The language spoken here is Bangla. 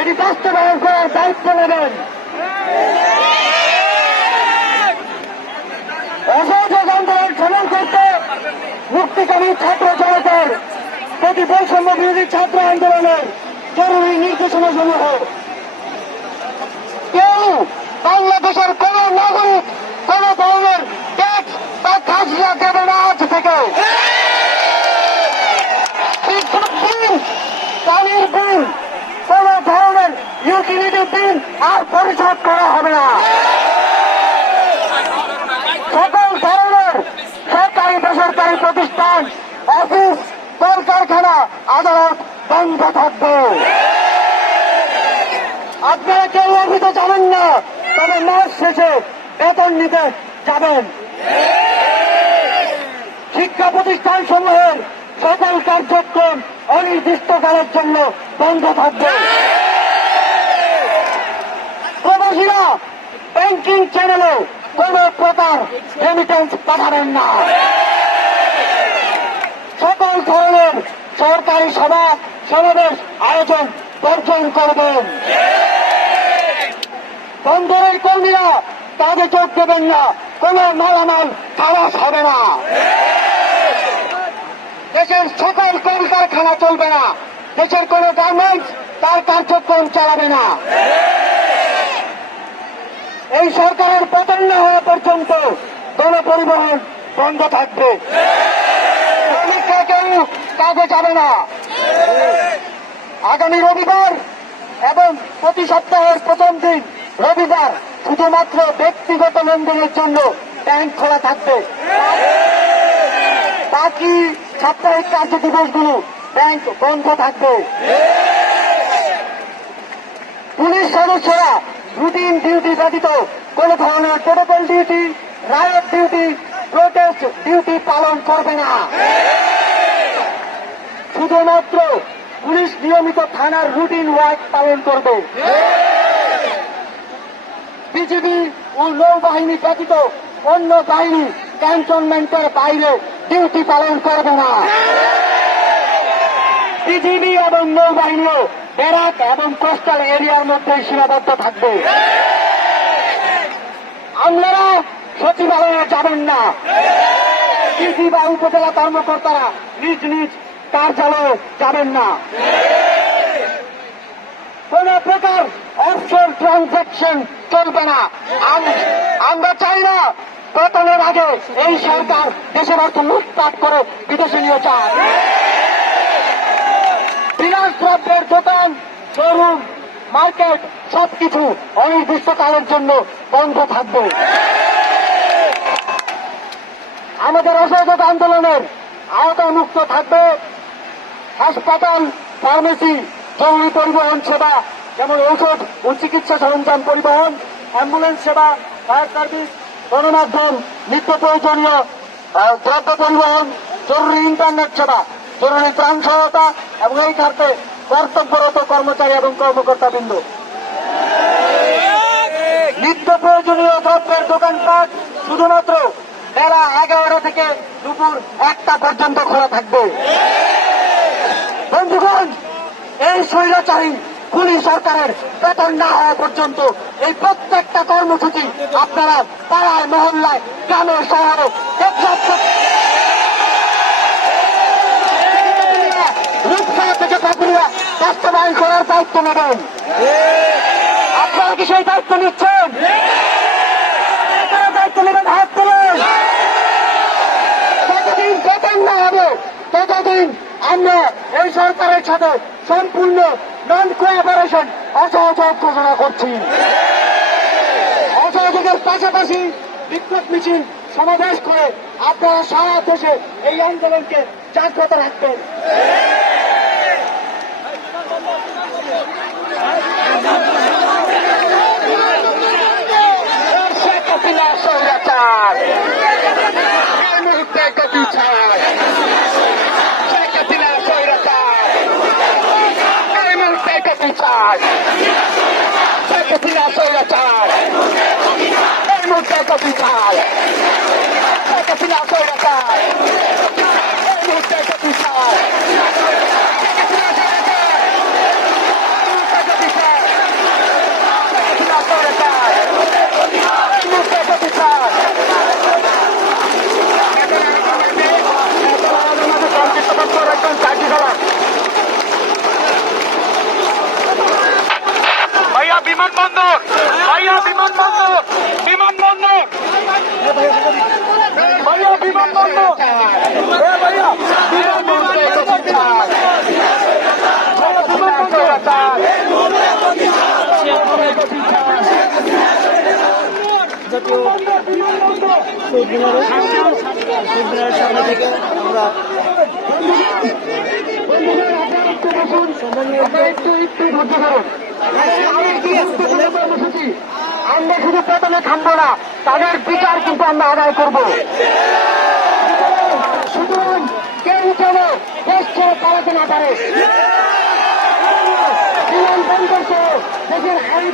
এটি বাস্তবায়ন করার দায়িত্ব নেবেন। অসহযোগ আন্দোলন সফল করতে মুক্তিকামী ছাত্র জনতার প্রতি বৈষম্য বিরোধী ছাত্র আন্দোলনের জরুরি নির্দেশনা সমূহ কেউ বাংলাদেশের কোন নাগরিক কোন ধরনের ট্যাক্স বা খাজনা দেবে না আজ থেকে। বিদ্যুৎ বিল, পানির বিল, কোন ধরনের ইউটিলিটি বিল আর পরিশোধ করা হবে না। সকল ধরনের সরকারি বেসরকারি প্রতিষ্ঠান, অফিস, কলকারখানা, আদালত বন্ধ থাকবে। আপনারা কেউ অফিসে যাবেন না, তবে মাস শেষে বেতন নিতে যাবেন। শিক্ষা প্রতিষ্ঠান সমূহের সকল কার্যক্রম অনির্দিষ্টকালের জন্য বন্ধ থাকবে। প্রবাসীরা ব্যাংকিং চ্যানেলে কোন প্রকার রেমিটেন্স পাঠাবেন না। সকল ধরনের সরকারি সভা সমাবেশ আয়োজন বর্জন করবেন। বন্দরের কর্মীরা কাজে যোগ দেবেন না, কোন মালামাল খালাস হবে না। দেশের সকল কলকারখানা চলবে না, দেশের কোন গার্মেন্টস তার কার্যক্রম চালাবে না। এই সরকারের পতন না হওয়া পর্যন্ত গণপরিবহন বন্ধ থাকবে। শ্রমিকরা কেউ কাজে যাবে না। আগামী রবিবার এবং প্রতি সপ্তাহের প্রথম দিন রবিবার শুধুমাত্র ব্যক্তিগত লেনদেনের জন্য ব্যাংক খোলা থাকবে। বাকি সাপ্তাহিক কার্য দিবসগুলো ব্যাংক বন্ধ থাকবে। পুলিশ সদস্যরা রুটিন ডিউটি ব্যতীত কোন ধরনের প্রোটোকল ডিউটি, রায়ত ডিউটি, প্রোটেস্ট ডিউটি পালন করবে না। শুধুমাত্র পুলিশ নিয়মিত থানার রুটিন ওয়ার্ক পালন করবে। বিজিবি ও নৌবাহিনী ব্যতীত অন্য বাহিনী ক্যান্টনমেন্টের বাইরে ডিউটি পালন করবে না। বিজিবি এবং নৌবাহিনীও ব্যারাক এবং কোস্টাল এরিয়ার মধ্যে সীমাবদ্ধ থাকবে। আপনারা সচিবালয়ে যাবেন না। ডিসি বা উপজেলা কর্মকর্তারা নিজ নিজ কার্যালয়ে যাবেন না। কোন প্রকার অফশোর ট্রানজাকশন চলবে না। আমরা চাই না পতনের আগে এই সরকার দেশের অর্থ লুটপাট করে বিদেশে নিয়ে যায়। বিলাস দ্রব্যের দোকান, শোরুম, মার্কেট সবকিছু অনির্দিষ্টকালের জন্য বন্ধ থাকবে। আমাদের অসহযোগ আন্দোলনের আওতামুক্ত থাকবে হাসপাতাল, ফার্মেসি, জরুরি পরিবহন সেবা যেমন ঔষধ ও চিকিৎসা সরঞ্জাম পরিবহন, অ্যাম্বুলেন্স সেবা, ফায়ার সার্ভিস, গণমাধ্যম, নিত্য প্রয়োজনীয় দ্রব্য পরিবহন, জরুরি ইন্টারনেট সেবা, জরুরি ত্রাণ সহায়তা এবং এই খাতে কর্তব্যরত কর্মচারী এবং কর্মকর্তাবৃন্দ। নিত্য প্রয়োজনীয় দ্রব্যের দোকানপাট শুধুমাত্র বেলা 11টা থেকে দুপুর 1টা পর্যন্ত খোলা থাকবে। বন্ধুগণ, এই স্বৈরাচারী পুলিশ সরকারের বেতন না হওয়া পর্যন্ত এই প্রত্যেকটা কর্মসূচি আপনারা পাড়ায়, মহল্লায়, গ্রামে, শহরে রূপসা থেকে পাকুড়িয়া বাস্তবায়ন করার দায়িত্ব নেবেন। আপনারা কি সেই দায়িত্ব নিচ্ছেন? দায়িত্ব নেবেন, হাত তোলেন। যতদিন বেতন না হবে ততদিন আমরা এই সরকারের সাথে সম্পূর্ণ নন কোঅপারেশন অসহযোগ ঘোষণা করছি। অসহযোগের পাশাপাশি বিক্ষোভ মিছিল সমাবেশ করে আপনারা সারা দেশে এই আন্দোলনকে জাগ্রত রাখবেন। শেখ হাসিনা স্বৈরাচার, এই মুহূর্তে গতি ছাড়। শেখ হাসিনা স্বৈরাচার, এই মুহূর্তে গতি ছাড়। শেখ হাসিনা স্বৈরাচার, এই মুহূর্তে গতি ছাড়। শেখ হাসিনা স্বৈরাচার, এই মুহূর্তে গতি ছাড়। শেখ হাসিনা স্বৈরাচার, এই মুহূর্তে গতি ছাড়। সামনে থেকে আমরা আমরা শুধু প্রথমে থামবো না, তাদের বিচার কিন্তু আমরা আদায় করবো। সুতরাং কেউ যেন দেশ ছেড়ে পালাতে না পারে। বিমানবন্দর দেশের আইন